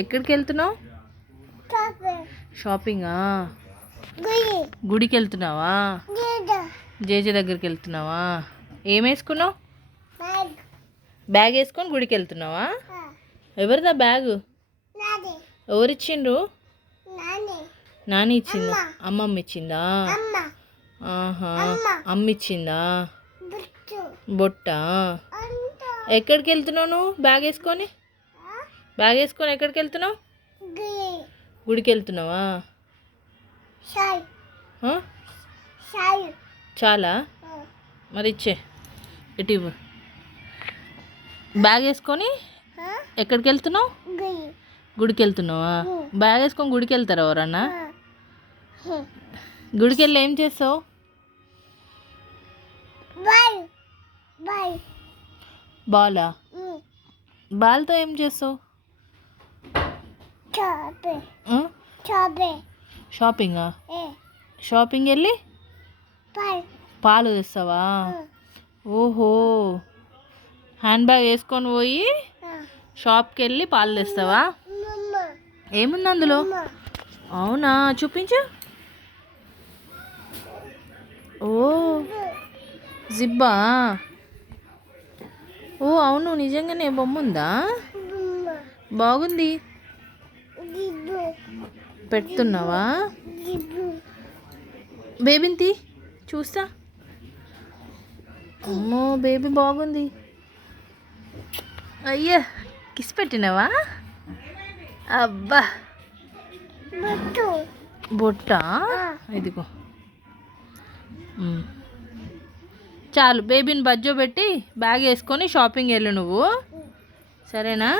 ఎక్కడికి వెళ్తున్నావు? షాపింగా? గుడికి వెళ్తున్నావా? జేజే దగ్గరికి వెళ్తున్నావా? ఏం వేసుకున్నావు? బ్యాగ్ వేసుకొని గుడికి వెళ్తున్నావా? ఎవరిదా బ్యాగు? ఎవరిచ్చిండ్రు? నాని ఇచ్చిందా? అమ్మమ్మ ఇచ్చిందా? ఆహా, అమ్మ ఇచ్చిందా? బొట్ట. ఎక్కడికి వెళ్తున్నావు నువ్వు బ్యాగ్ వేసుకొని? బ్యాగ్ వేసుకొని ఎక్కడికి వెళ్తున్నావు? గుడికి వెళ్తున్నావా? చాలా మరి ఇచ్చే ఇటు ఇవ్వు. బ్యాగ్ వేసుకొని ఎక్కడికి వెళ్తున్నావు? గుడికి వెళ్తున్నావా? బ్యాగ్ వేసుకొని గుడికి వెళ్తారా ఎవరన్నా? గుడికి వెళ్ళి ఏం చేస్తావు? బాలా? బాల్తో ఏం చేస్తావు? షాపింగా? షాపింగ్ వెళ్ళి పాలు తెస్తావా? ఓహో, హ్యాండ్ బ్యాగ్ వేసుకొని పోయి షాప్కి వెళ్ళి పాలు తెస్తావా? ఏముంది అందులో? అవునా, చూపించు. ఓ, జిబ్బా? ఓ అవును, నిజంగానే బొమ్మ ఉందా? బాగుంది. పెడుతున్నావా? బేబీని తీ చూస్తా. అమ్మో, బేబీ బాగుంది. అయ్యా, కిస్ పెట్టినావా? అబ్బా, బొట్ట ఇదిగో. చాలు, బేబీని బజ్జో పెట్టి బ్యాగ్ వేసుకొని షాపింగ్ వెళ్ళు నువ్వు, సరేనా?